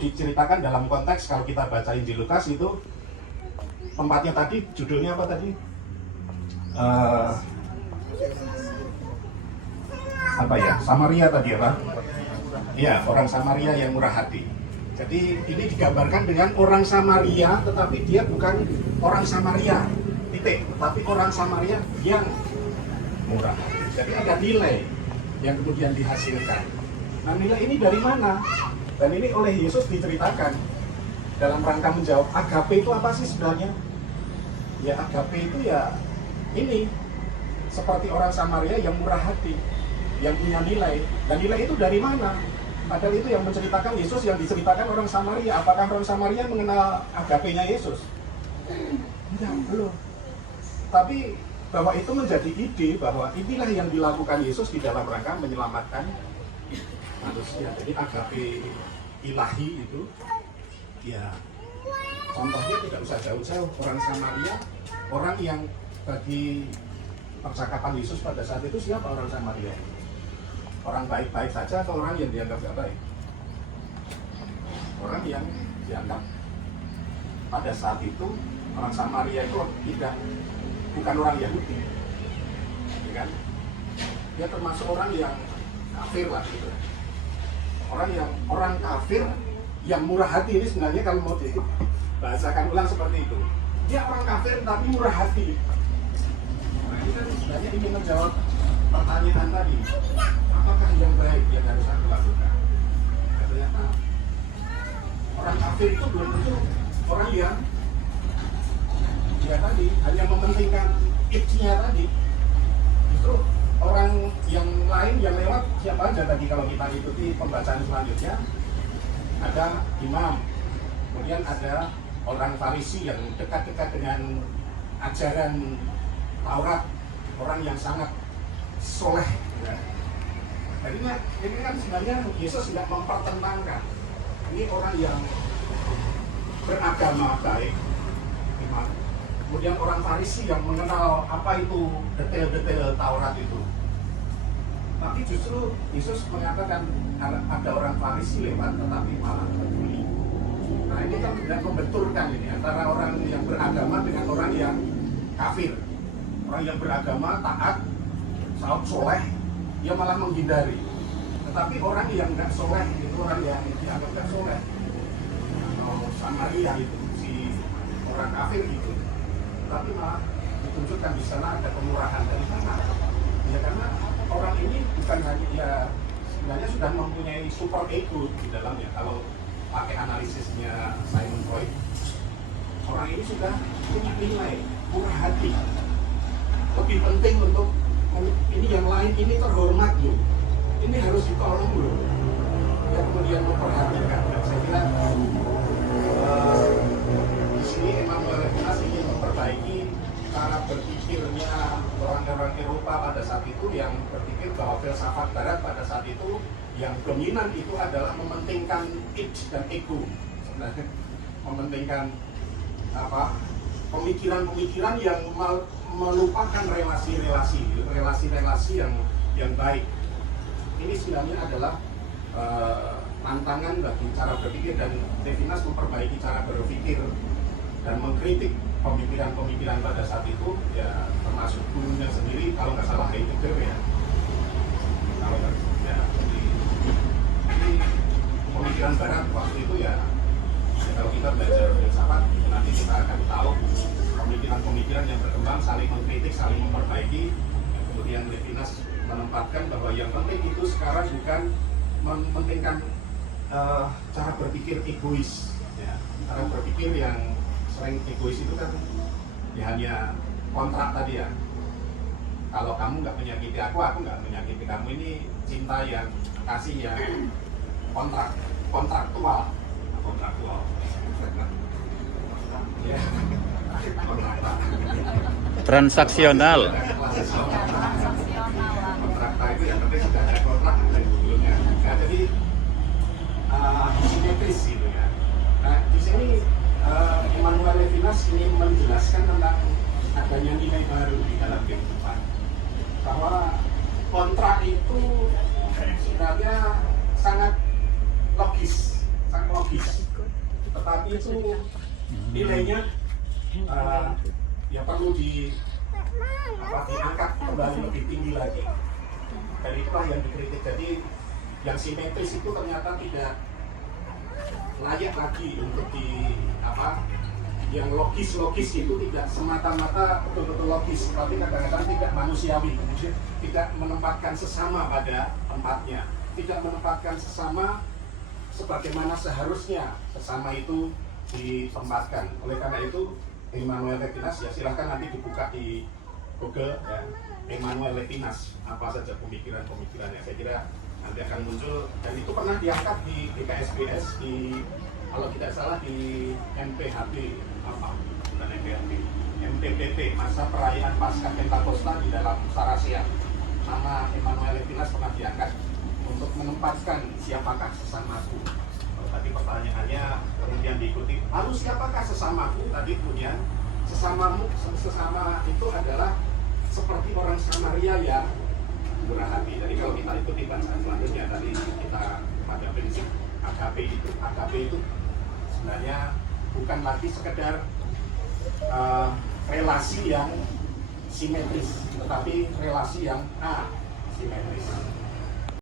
diceritakan dalam konteks kalau kita baca Injil Lukas itu tempatnya tadi judulnya apa tadi? Apa ya? Samaria tadi apa? Iya, orang Samaria yang murah hati. Jadi ini digambarkan dengan orang Samaria, tetapi dia bukan orang Samaria, titik. Tetapi orang Samaria yang murah hati. Jadi ada nilai yang kemudian dihasilkan. Nah, nilai ini dari mana? Dan ini oleh Yesus diceritakan dalam rangka menjawab agape itu apa sih sebenarnya? Ya agape itu ya ini seperti orang Samaria yang murah hati, yang punya nilai. Dan nilai itu dari mana? Padahal itu yang menceritakan Yesus, yang diceritakan orang Samaria. Apakah orang Samaria mengenal agapenya Yesus? Enggak, belum. Tapi bahwa itu menjadi ide bahwa inilah yang dilakukan Yesus di dalam rangka menyelamatkan manusia. Jadi agape ilahi itu ya contohnya tidak usah jauh-jauh, orang Samaria, orang yang bagi percakapan Yesus pada saat itu siapa orang Samaria? Orang baik-baik saja atau orang yang dianggap tidak baik? Orang yang dianggap pada saat itu orang Samaria itu bukan orang Yahudi, ya kan? Dia termasuk orang yang kafir lah gitu. Orang kafir yang murah hati ini sebenarnya kalau mau dibahasakan ulang seperti itu. Dia orang kafir tapi murah hati. Nah, ini kan sebenarnya ingin menjawab pertanyaan tadi. Apakah yang baik yang harus aku lakukan? Ternyata orang kafir itu belum tentu orang yang tadi hanya mementingkan itch-nya tadi. Justru orang yang lain yang lewat siapa aja tadi kalau kita ikuti pembacaan selanjutnya ada imam, kemudian ada orang Farisi yang dekat-dekat dengan ajaran Taurat, orang yang sangat soleh. Ya. Jadi ini kan sebenarnya Yesus tidak mempertentangkan. Ini orang yang beragama baik, imam. Kemudian orang Farisi yang mengenal apa itu detail-detail Taurat itu. Tapi justru Yesus mengatakan ada orang Farisi lewat tetapi malah peduli. Nah ini kan tidak membenturkan ini antara orang yang beragama dengan orang yang kafir. Orang yang beragama taat, soleh, dia malah menghindari. Tetapi orang yang nggak soleh itu orang yang dianggap nggak soleh. Atau Samaria itu si orang kafir itu. Tapi malah ditunjukkan di sana ada kemurahan dari mana? Ya karena orang ini bukan hanya ya sebenarnya sudah mempunyai super ego di dalamnya. Kalau pakai analisisnya Simon Freud, orang ini sudah punya nilai, murah hati. Lebih penting untuk ini yang lain ini terhormat loh. Ini harus ditolong loh. Ya kemudian memperhatikan. Dan saya kira di sini Emmanuel Levinas ingin memperbaiki cara berpikirnya orang-orang Eropa pada saat itu yang berpikir bahwa filsafat Barat pada saat itu yang dominan itu adalah mementingkan id dan ego, sebenarnya mementingkan pemikiran-pemikiran yang melupakan relasi-relasi yang baik. Ini sebenarnya adalah tantangan bagi cara berpikir, dan Levinas memperbaiki cara berpikir dan mengkritik pemikiran-pemikiran pada saat itu, ya termasuk gurunya sendiri kalau nggak salah Heidegger ya. Kalau nggak ya, jadi pemikiran Barat waktu itu ya kalau kita belajar filsafat nanti kita akan tahu pemikiran-pemikiran yang berkembang saling mengkritik, saling memperbaiki. Kemudian Levinas menempatkan bahwa yang penting itu sekarang bukan mementingkan cara berpikir egois, ya. Cara berpikir yang sering egois itu kan ya hanya kontrak tadi ya. Kalau kamu nggak menyakiti aku nggak menyakiti kamu. Ini cinta yang kasih yang kontraktual. Ya. Transaksional. Kontrak itu yang penting sudah ada kontrak dan judulnya. Nah, jadi simetris gitu ya. Nah di sini Emmanuel Levinas ini menjelaskan tentang adanya nilai baru di dalam kehidupan, bahwa kontrak itu sebenarnya sangat logis logis, tetapi itu nilainya ya perlu diangkat kembali lebih tinggi lagi. Dan itulah yang dikritik. Jadi yang simetris itu ternyata tidak layak lagi untuk yang logis itu tidak semata-mata betul-betul logis, tapi kadang-kadang tidak manusiawi, kemudian tidak menempatkan sesama pada tempatnya, tidak menempatkan sesama sebagaimana seharusnya sesama itu ditempatkan. Oleh karena itu Emmanuel Levinas, ya silahkan nanti dibuka di Google ya, Emmanuel Levinas, apa saja pemikiran-pemikirannya, saya kira nanti akan muncul. Dan itu pernah diangkat di BKSBS, kalau tidak salah di MPHB, bukan MPHB, MPPP, masa perayaan Paskah Pentakosta di dalam Sarasian. Nama Emmanuel Levinas pernah diangkat untuk menempatkan siapakah sesamaku. Tadi pertanyaannya kemudian diikuti, lalu siapakah sesamaku? Tadi punya sesama itu adalah seperti orang Samaria yang murah hati. Jadi kalau kita ikuti bacaan selanjutnya, tadi kita pada prinsip agape itu sebenarnya bukan lagi sekedar relasi yang simetris, tetapi relasi yang asimetris.